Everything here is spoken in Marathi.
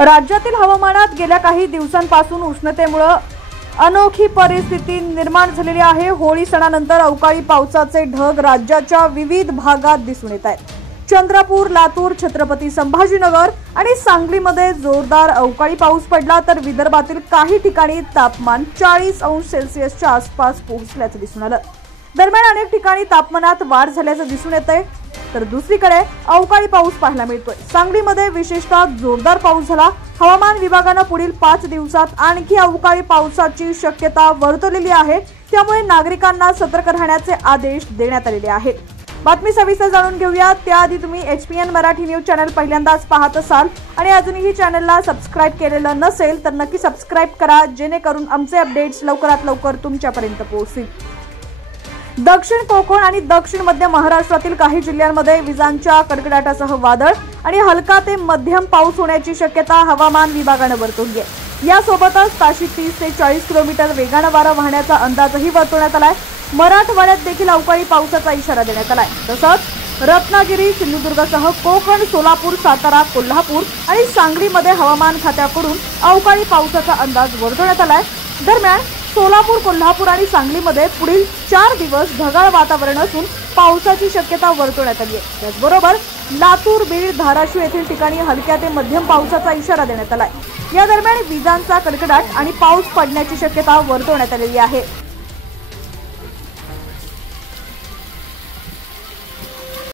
राज्यातील हवामानात गेल्या काही दिवसांपासून उष्णतेमुळे अनोखी परिस्थिती निर्माण झालेली आहे। होळी सणानंतर अवकाळी पावसाचे ढग राज्याच्या विविध भागात दिसून येत आहेत। चंद्रपूर, लातूर, छत्रपती संभाजीनगर आणि सांगलीमध्ये जोरदार अवकाळी पाऊस पडला, तर विदर्भातील काही ठिकाणी तापमान 40 अंश सेल्सिअसच्या आसपास पोहोचल्याचे दिसून आलं। दरम्यान अनेक ठिकाणी तापमानात वाढ झाल्याचं दिसून येतंय, तर दुसरीकडे अवकाळी पाऊस पाहायला मिळतोय। सांगलीमध्ये विशेषतः जोरदार पाऊस झाला। हवामान विभागाने पुढील 5 दिवसात आणखी अवकाळी पावसाची शक्यता वर्तवलेली आहे, त्यामुळे नागरिकांना सतर्क राहण्याचे आदेश देण्यात आलेले आहेत। बातमी सविस्तर जाणून घेऊया। त्याआधी तुम्ही HPN मराठी न्यूज चॅनल पहिल्यांदाच पाहत असाल आणि अजूनही चॅनलला सबस्क्राइब केलेलं नसेल तर नक्की सबस्क्राइब करा, जेणेकरून आमचे अपडेट्स लवकरात लवकर तुमच्यापर्यंत पोहोचतील। दक्षिण कोकण आणि दक्षिण मध्य महाराष्ट्रातील काही जिल्ह्यांमध्ये विजांच्या कडकडाटासह वादळ आणि हलका ते मध्यम पाऊस होण्याची शक्यता हवामान विभागाने वर्तवली आहे। यासोबतच ताशी 30 ते 40 किलोमीटर वेगाने वारा वाहण्याचा अंदाजही वर्तवण्यात आलाय। मराठवाड्यात देखील अवकाळी पावसाचा इशारा देण्यात आलाय। तसंच रत्नागिरी, सिंधुदुर्गसह कोकण, सोलापूर, सातारा, कोल्हापूर आणि सांगलीमध्ये हवामान खात्याकडून अवकाळी पावसाचा अंदाज वर्तवण्यात आलाय। दरम्यान सोलापूर, कोल्हापूर आणि सांगलीमध्ये पुढील 4 दिवस ढगाळ वातावरण असून पावसाची शक्यता वर्तवण्यात आली आहे। त्याचबरोबर लातूर, बीड, धाराशिव येथील ठिकाणी हलक्या ते मध्यम पावसाचा इशारा देण्यात आलाय। या दरम्यान विजांचा कडकडाट आणि पाऊस पडण्याची शक्यता वर्तवण्यात आलेली आहे।